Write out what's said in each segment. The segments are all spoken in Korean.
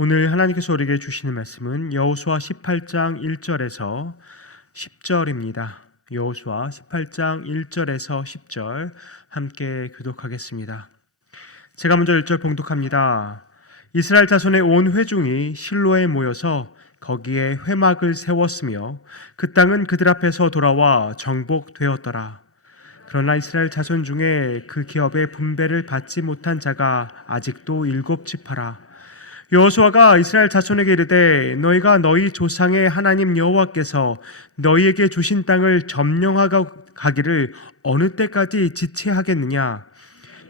오늘 하나님께서 우리에게 주시는 말씀은 여호수아 18장 1절에서 10절입니다. 여호수아 18장 1절에서 10절 함께 교독하겠습니다. 제가 먼저 1절 봉독합니다. 이스라엘 자손의 온 회중이 실로에 모여서 거기에 회막을 세웠으며 그 땅은 그들 앞에서 돌아와 정복되었더라. 그러나 이스라엘 자손 중에 그 기업의 분배를 받지 못한 자가 아직도 7지파라. 여호수아가 이스라엘 자손에게 이르되 너희가 너희 조상의 하나님 여호와께서 너희에게 주신 땅을 점령하고 가기를 어느 때까지 지체하겠느냐?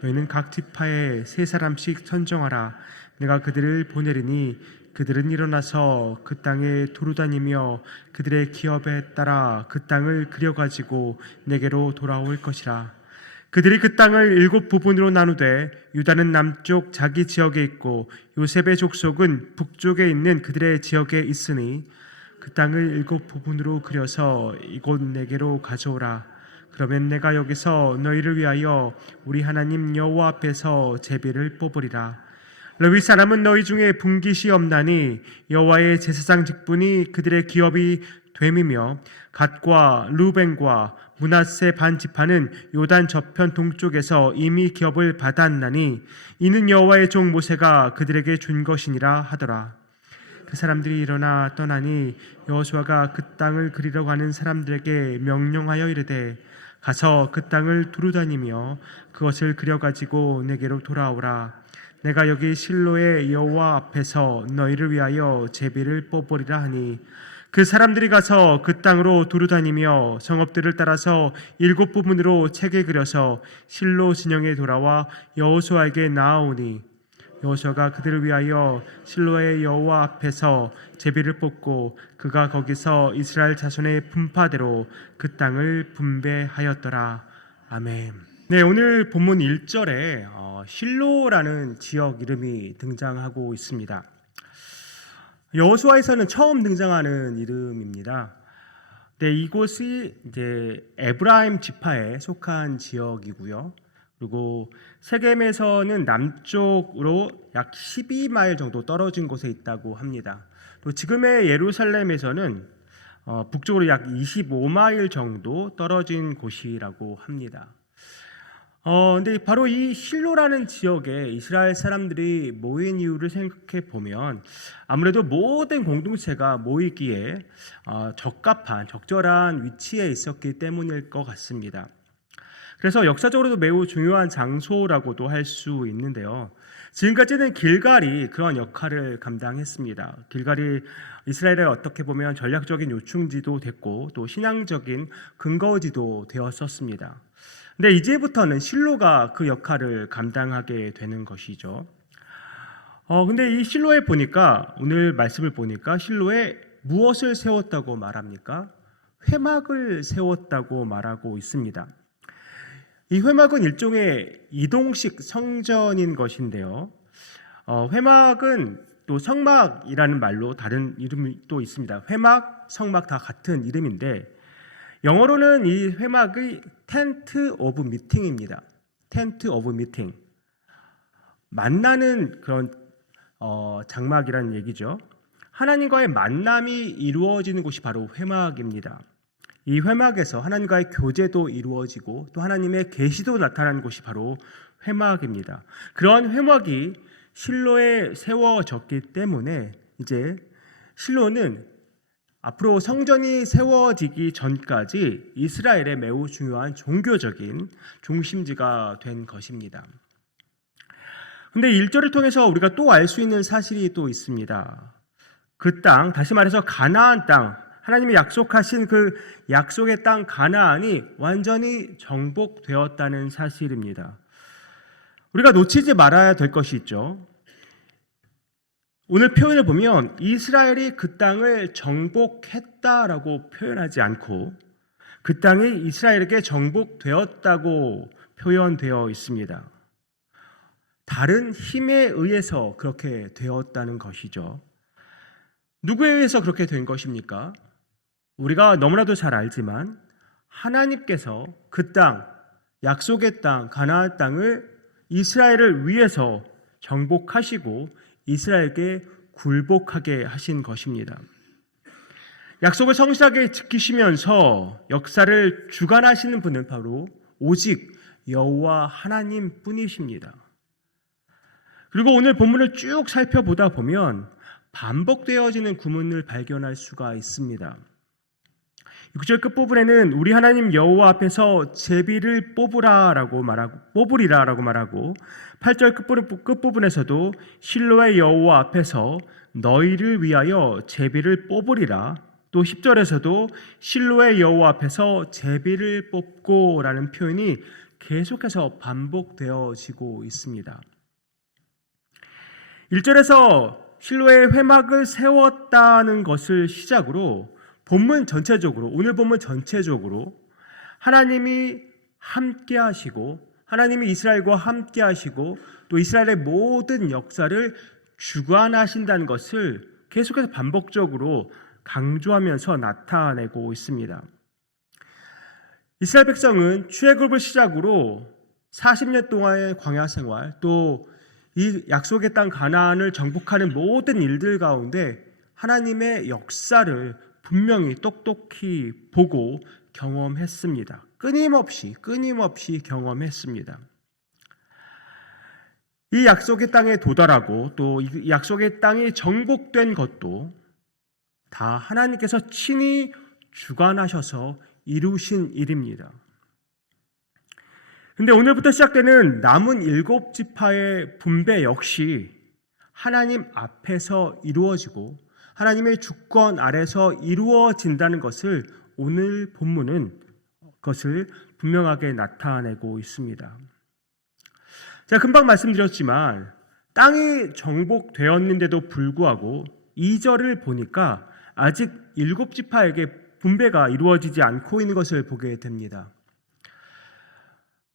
너희는 각 지파에 3사람씩 선정하라. 내가 그들을 보내리니 그들은 일어나서 그 땅에 두루다니며 그들의 기업에 따라 그 땅을 그려가지고 내게로 돌아올 것이라. 그들이 그 땅을 7부분으로 나누되 유다는 남쪽 자기 지역에 있고 요셉의 족속은 북쪽에 있는 그들의 지역에 있으니 그 땅을 7부분으로 그려서 이곳 내게로 가져오라. 그러면 내가 여기서 너희를 위하여 우리 하나님 여호와 앞에서 제비를 뽑으리라. 레위 사람은 너희 중에 분깃이 없나니 여호와의 제사장 직분이 그들의 기업이 됨이며 갓과 루벤과 므낫세 반 지파는 요단 저편 동쪽에서 이미 기업을 받았나니 이는 여호와의 종 모세가 그들에게 준 것이니라 하더라. 그 사람들이 일어나 떠나니 여호수아가 그 땅을 그리러 가는 사람들에게 명령하여 이르되 가서 그 땅을 두루다니며 그것을 그려가지고 내게로 돌아오라. 내가 여기 실로의 여호와 앞에서 너희를 위하여 제비를 뽑으리라 하니 그 사람들이 가서 그 땅으로 두루다니며 성읍들을 따라서 7부분으로 책에 그려서 실로 진영에 돌아와 여호수아에게 나아오니 여호수아가 그들을 위하여 실로의 여호와 앞에서 제비를 뽑고 그가 거기서 이스라엘 자손의 분파대로 그 땅을 분배하였더라. 아멘. 네, 오늘 본문 1절에 실로라는 지역 이름이 등장하고 있습니다. 여호수아에서는 처음 등장하는 이름입니다. 네, 이곳이 이제 에브라임 지파에 속한 지역이고요. 그리고 세겜에서는 남쪽으로 약 12마일 정도 떨어진 곳에 있다고 합니다. 또 지금의 예루살렘에서는 북쪽으로 약 25마일 정도 떨어진 곳이라고 합니다. 근데 바로 이 실로라는 지역에 이스라엘 사람들이 모인 이유를 생각해 보면 아무래도 모든 공동체가 모이기에 적절한 위치에 있었기 때문일 것 같습니다. 그래서 역사적으로도 매우 중요한 장소라고도 할 수 있는데요. 지금까지는 길갈이 그런 역할을 감당했습니다. 길갈이 이스라엘에 어떻게 보면 전략적인 요충지도 됐고 또 신앙적인 근거지도 되었었습니다. 근데 이제부터는 실로가 그 역할을 감당하게 되는 것이죠. 근데 이 실로에 보니까 오늘 말씀을 보니까 실로에 무엇을 세웠다고 말합니까? 회막을 세웠다고 말하고 있습니다. 이 회막은 일종의 이동식 성전인 것인데요. 회막은 또 성막이라는 말로 다른 이름이 또 있습니다. 회막, 성막 다 같은 이름인데 영어로는 이 회막의 텐트 오브 미팅입니다. 텐트 오브 미팅. 만나는 그런 장막이라는 얘기죠. 하나님과의 만남이 이루어지는 곳이 바로 회막입니다. 이 회막에서 하나님과의 교제도 이루어지고 또 하나님의 계시도 나타나는 곳이 바로 회막입니다. 그런 회막이 실로에 세워졌기 때문에 이제 실로는 앞으로 성전이 세워지기 전까지 이스라엘의 매우 중요한 종교적인 중심지가 된 것입니다. 그런데 1절을 통해서 우리가 또 알 수 있는 사실이 또 있습니다. 그 땅, 다시 말해서 가나안 땅, 하나님이 약속하신 그 약속의 땅 가나안이 완전히 정복되었다는 사실입니다. 우리가 놓치지 말아야 될 것이 있죠. 오늘 표현을 보면 이스라엘이 그 땅을 정복했다라고 표현하지 않고 그 땅이 이스라엘에게 정복되었다고 표현되어 있습니다. 다른 힘에 의해서 그렇게 되었다는 것이죠. 누구에 의해서 그렇게 된 것입니까? 우리가 너무나도 잘 알지만 하나님께서 그 땅, 약속의 땅, 가나안 땅을 이스라엘을 위해서 정복하시고 이스라엘에게 굴복하게 하신 것입니다. 약속을 성실하게 지키시면서 역사를 주관하시는 분은 바로 오직 여호와 하나님 뿐이십니다. 그리고 오늘 본문을 쭉 살펴보다 보면 반복되어지는 구문을 발견할 수가 있습니다. 6절 끝부분에는 우리 하나님 여호와 앞에서 제비를 뽑으리라라고 말하고 8절 끝부분에서도 실로의 여호와 앞에서 너희를 위하여 제비를 뽑으리라, 또 10절에서도 실로의 여호와 앞에서 제비를 뽑고라는 표현이 계속해서 반복되어지고 있습니다. 1절에서 실로의 회막을 세웠다는 것을 시작으로 오늘 본문 전체적으로 하나님이 함께 하시고, 하나님이 이스라엘과 함께 하시고, 또 이스라엘의 모든 역사를 주관하신다는 것을 계속해서 반복적으로 강조하면서 나타내고 있습니다. 이스라엘 백성은 출애굽을 시작으로 40년 동안의 광야 생활, 또 이 약속의 땅 가나안을 정복하는 모든 일들 가운데 하나님의 역사를 분명히 똑똑히 보고 경험했습니다. 끊임없이 경험했습니다. 이 약속의 땅에 도달하고 또 이 약속의 땅이 정복된 것도 다 하나님께서 친히 주관하셔서 이루신 일입니다. 근데 오늘부터 시작되는 남은 7지파의 분배 역시 하나님 앞에서 이루어지고 하나님의 주권 아래서 이루어진다는 것을 오늘 본문은 그것을 분명하게 나타내고 있습니다. 제가 금방 말씀드렸지만 땅이 정복되었는데도 불구하고 2절을 보니까 아직 7지파에게 분배가 이루어지지 않고 있는 것을 보게 됩니다.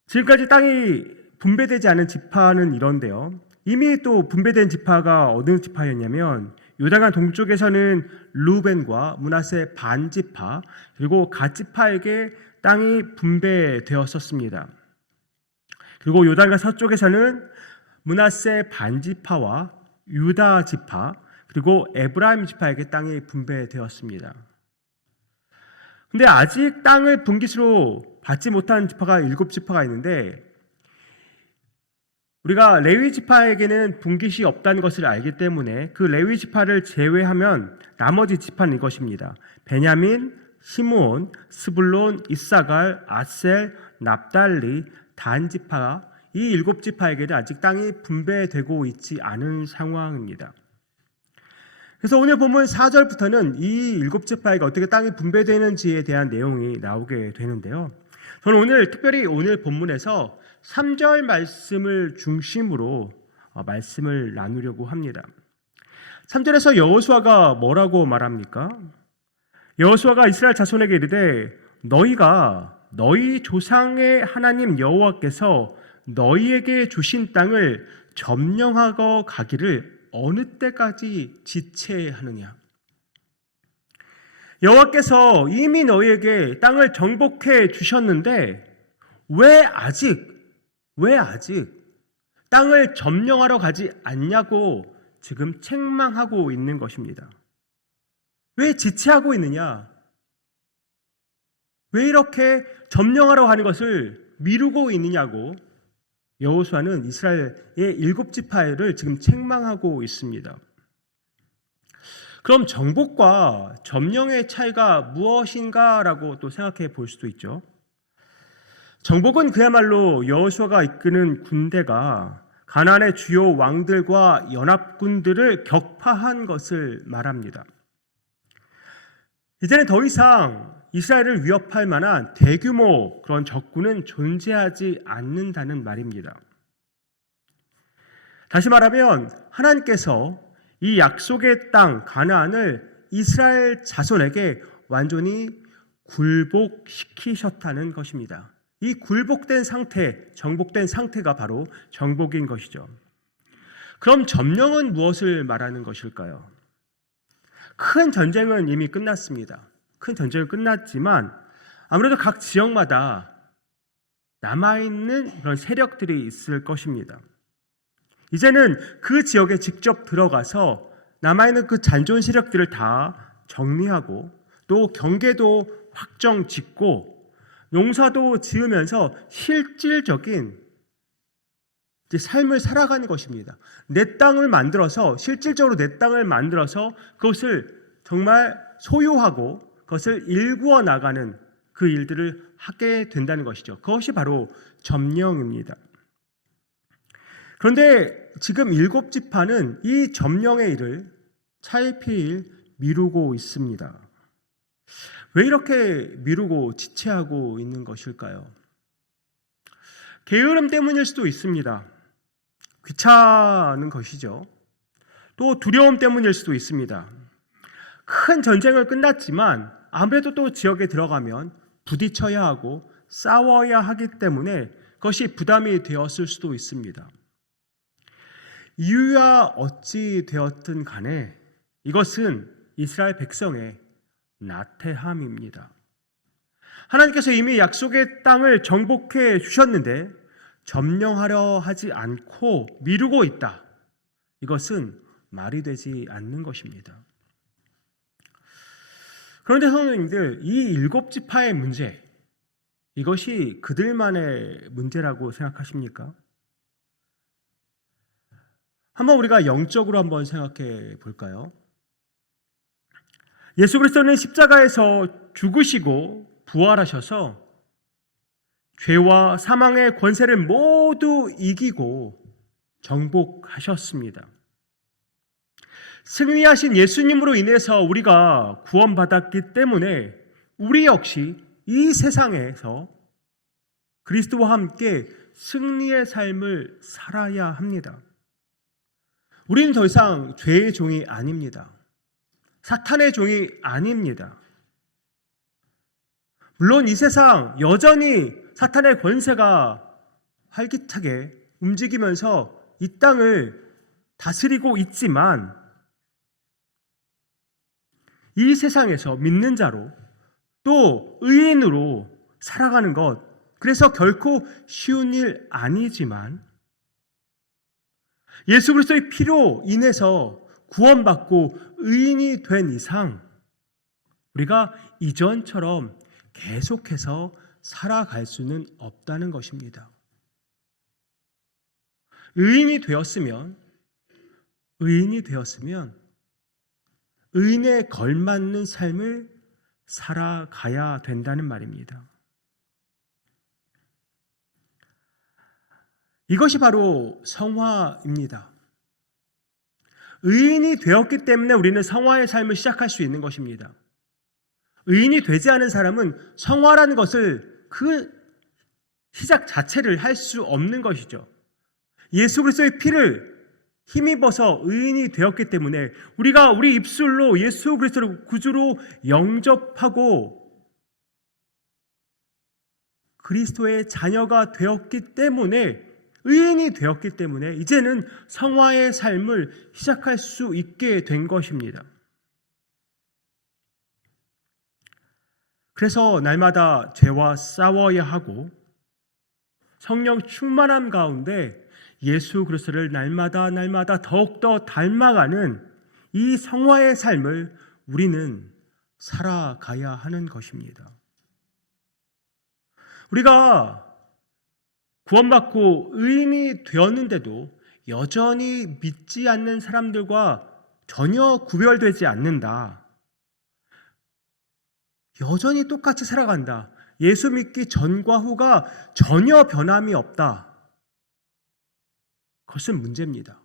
지금까지 땅이 분배되지 않은 지파는 이런데요. 이미 또 분배된 지파가 어느 지파였냐면 요단강 동쪽에서는 루벤과 므낫세 반지파, 그리고 갓 지파에게 땅이 분배되었었습니다. 그리고 요단강 서쪽에서는 므낫세 반지파와 유다 지파, 그리고 에브라임 지파에게 땅이 분배되었습니다. 근데 아직 땅을 분깃으로 받지 못한 지파가 7지파가 있는데, 우리가 레위 지파에게는 분깃이 없다는 것을 알기 때문에 그 레위 지파를 제외하면 나머지 지파는 이것입니다. 베냐민, 시므온, 스불론, 이사갈, 아셀, 납달리, 단 지파, 이 7지파에게는 아직 땅이 분배되고 있지 않은 상황입니다. 그래서 오늘 보면 4절부터는 이 7지파에게 어떻게 땅이 분배되는지에 대한 내용이 나오게 되는데요. 저는 특별히 오늘 본문에서 3절 말씀을 중심으로 말씀을 나누려고 합니다. 3절에서 여호수아가 뭐라고 말합니까? 여호수아가 이스라엘 자손에게 이르되 너희가 너희 조상의 하나님 여호와께서 너희에게 주신 땅을 점령하고 가기를 어느 때까지 지체하느냐? 여호와께서 이미 너희에게 땅을 정복해 주셨는데 왜 아직 땅을 점령하러 가지 않냐고 지금 책망하고 있는 것입니다. 왜 지체하고 있느냐? 왜 이렇게 점령하러 가는 것을 미루고 있느냐고 여호수아는 이스라엘의 7지파를 지금 책망하고 있습니다. 그럼 정복과 점령의 차이가 무엇인가라고 또 생각해 볼 수도 있죠. 정복은 그야말로 여호수아가 이끄는 군대가 가나안의 주요 왕들과 연합군들을 격파한 것을 말합니다. 이제는 더 이상 이스라엘을 위협할 만한 대규모 그런 적군은 존재하지 않는다는 말입니다. 다시 말하면 하나님께서 이 약속의 땅 가나안을 이스라엘 자손에게 완전히 굴복시키셨다는 것입니다. 이 굴복된 상태, 정복된 상태가 바로 정복인 것이죠. 그럼 점령은 무엇을 말하는 것일까요? 큰 전쟁은 이미 끝났습니다. 큰 전쟁은 끝났지만 아무래도 각 지역마다 남아있는 그런 세력들이 있을 것입니다. 이제는 그 지역에 직접 들어가서 남아있는 그 잔존 세력들을 다 정리하고 또 경계도 확정 짓고 농사도 지으면서 실질적인 삶을 살아가는 것입니다. 내 땅을 만들어서 실질적으로 내 땅을 만들어서 그것을 정말 소유하고 그것을 일구어 나가는 그 일들을 하게 된다는 것이죠. 그것이 바로 점령입니다. 그런데 지금 7지파는 이 점령의 일을 차일피일 미루고 있습니다. 왜 이렇게 미루고 지체하고 있는 것일까요? 게으름 때문일 수도 있습니다. 귀찮은 것이죠. 또 두려움 때문일 수도 있습니다. 큰 전쟁을 끝났지만 아무래도 또 지역에 들어가면 부딪혀야 하고 싸워야 하기 때문에 그것이 부담이 되었을 수도 있습니다. 이유야 어찌 되었든 간에 이것은 이스라엘 백성의 나태함입니다. 하나님께서 이미 약속의 땅을 정복해 주셨는데 점령하려 하지 않고 미루고 있다. 이것은 말이 되지 않는 것입니다. 그런데 성도님들, 이 7지파의 문제, 이것이 그들만의 문제라고 생각하십니까? 한번 우리가 영적으로 한번 생각해 볼까요? 예수 그리스도는 십자가에서 죽으시고 부활하셔서 죄와 사망의 권세를 모두 이기고 정복하셨습니다. 승리하신 예수님으로 인해서 우리가 구원받았기 때문에 우리 역시 이 세상에서 그리스도와 함께 승리의 삶을 살아야 합니다. 우리는 더 이상 죄의 종이 아닙니다. 사탄의 종이 아닙니다. 물론 이 세상 여전히 사탄의 권세가 활기차게 움직이면서 이 땅을 다스리고 있지만 이 세상에서 믿는 자로 또 의인으로 살아가는 것, 그래서 결코 쉬운 일 아니지만 예수 그리스도의 피로 인해서 구원받고 의인이 된 이상 우리가 이전처럼 계속해서 살아갈 수는 없다는 것입니다. 의인이 되었으면 의인에 걸맞는 삶을 살아가야 된다는 말입니다. 이것이 바로 성화입니다. 의인이 되었기 때문에 우리는 성화의 삶을 시작할 수 있는 것입니다. 의인이 되지 않은 사람은 성화라는 것을 그 시작 자체를 할 수 없는 것이죠. 예수 그리스도의 피를 힘입어서 의인이 되었기 때문에 우리가 우리 입술로 예수 그리스도를 구주로 영접하고 그리스도의 자녀가 되었기 때문에 의인이 되었기 때문에 이제는 성화의 삶을 시작할 수 있게 된 것입니다. 그래서 날마다 죄와 싸워야 하고 성령 충만함 가운데 예수 그리스도를 날마다 더욱더 닮아가는 이 성화의 삶을 우리는 살아가야 하는 것입니다. 우리가 구원받고 의인이 되었는데도 여전히 믿지 않는 사람들과 전혀 구별되지 않는다. 여전히 똑같이 살아간다. 예수 믿기 전과 후가 전혀 변함이 없다. 그것은 문제입니다.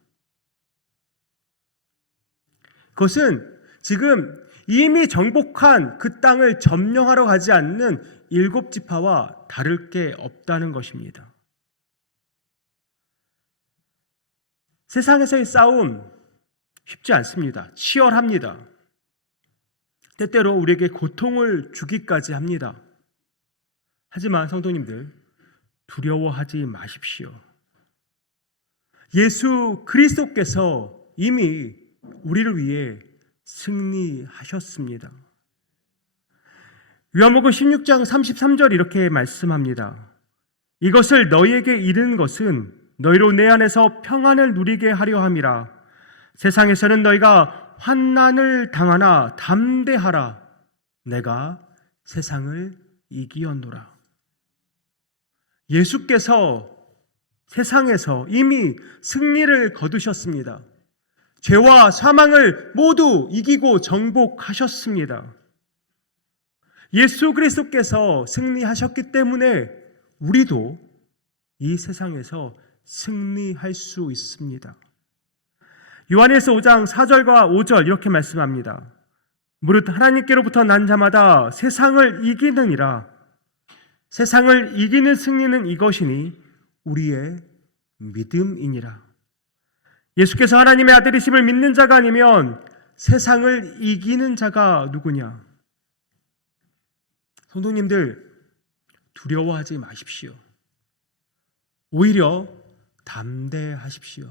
그것은 지금 이미 정복한 그 땅을 점령하러 가지 않는 7지파와 다를 게 없다는 것입니다. 세상에서의 싸움 쉽지 않습니다. 치열합니다. 때때로 우리에게 고통을 주기까지 합니다. 하지만 성도님들, 두려워하지 마십시오. 예수 그리스도께서 이미 우리를 위해 승리하셨습니다. 요한복음 16장 33절 이렇게 말씀합니다. 이것을 너희에게 이른 것은 너희로 내 안에서 평안을 누리게 하려 함이라. 세상에서는 너희가 환난을 당하나 담대하라. 내가 세상을 이기었노라. 예수께서 세상에서 이미 승리를 거두셨습니다. 죄와 사망을 모두 이기고 정복하셨습니다. 예수 그리스도께서 승리하셨기 때문에 우리도 이 세상에서 승리할 수 있습니다. 요한일서 5장 4절과 5절 이렇게 말씀합니다. 무릇 하나님께로부터 난 자마다 세상을 이기느니라. 세상을 이기는 승리는 이것이니 우리의 믿음이니라. 예수께서 하나님의 아들이심을 믿는 자가 아니면 세상을 이기는 자가 누구냐? 성도님들, 두려워하지 마십시오. 오히려 담대하십시오.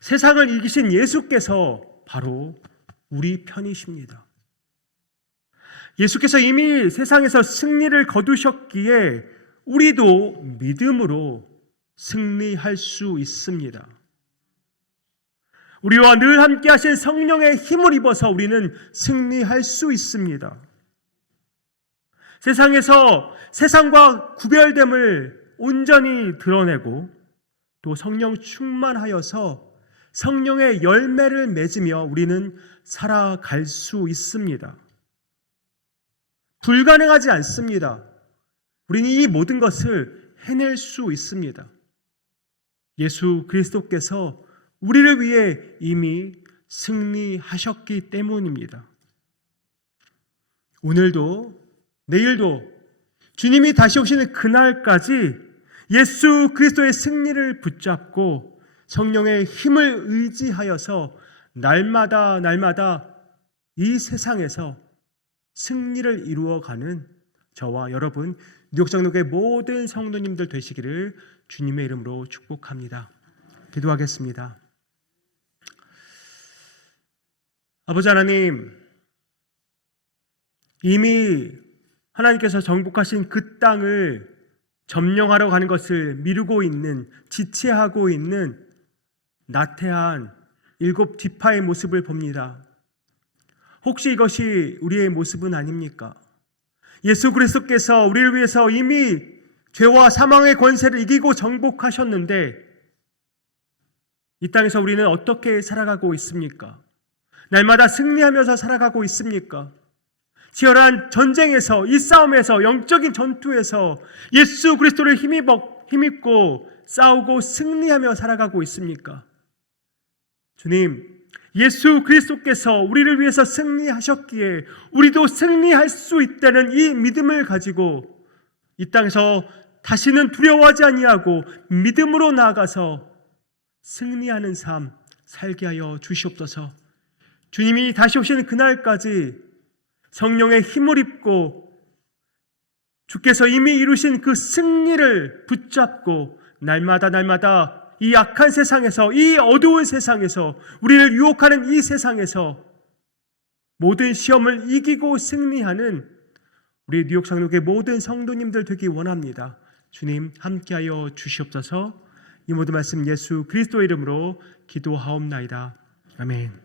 세상을 이기신 예수께서 바로 우리 편이십니다. 예수께서 이미 세상에서 승리를 거두셨기에 우리도 믿음으로 승리할 수 있습니다. 우리와 늘 함께 하신 성령의 힘을 입어서 우리는 승리할 수 있습니다. 세상에서 세상과 구별됨을 온전히 드러내고 또 성령 충만하여서 성령의 열매를 맺으며 우리는 살아갈 수 있습니다. 불가능하지 않습니다. 우리는 이 모든 것을 해낼 수 있습니다. 예수 그리스도께서 우리를 위해 이미 승리하셨기 때문입니다. 오늘도 내일도 주님이 다시 오시는 그날까지 예수 그리스도의 승리를 붙잡고 성령의 힘을 의지하여서 날마다 이 세상에서 승리를 이루어가는 저와 여러분 뉴욕장로교회 모든 성도님들 되시기를 주님의 이름으로 축복합니다. 기도하겠습니다. 아버지 하나님, 이미 하나님께서 정복하신 그 땅을 점령하러 가는 것을 미루고 있는, 지체하고 있는 나태한 7 지파의 모습을 봅니다. 혹시 이것이 우리의 모습은 아닙니까? 예수 그리스도께서 우리를 위해서 이미 죄와 사망의 권세를 이기고 정복하셨는데 이 땅에서 우리는 어떻게 살아가고 있습니까? 날마다 승리하면서 살아가고 있습니까? 치열한 전쟁에서, 이 싸움에서, 영적인 전투에서 예수 그리스도를 힘입고 싸우고 승리하며 살아가고 있습니까? 주님, 예수 그리스도께서 우리를 위해서 승리하셨기에 우리도 승리할 수 있다는 이 믿음을 가지고 이 땅에서 다시는 두려워하지 아니하고 믿음으로 나아가서 승리하는 삶 살게 하여 주시옵소서. 주님이 다시 오시는 그날까지 성령의 힘을 입고 주께서 이미 이루신 그 승리를 붙잡고 날마다 이 악한 세상에서, 이 어두운 세상에서, 우리를 유혹하는 이 세상에서 모든 시험을 이기고 승리하는 우리 뉴욕장로교회 모든 성도님들 되기 원합니다. 주님 함께하여 주시옵소서. 이 모든 말씀 예수 그리스도의 이름으로 기도하옵나이다. 아멘.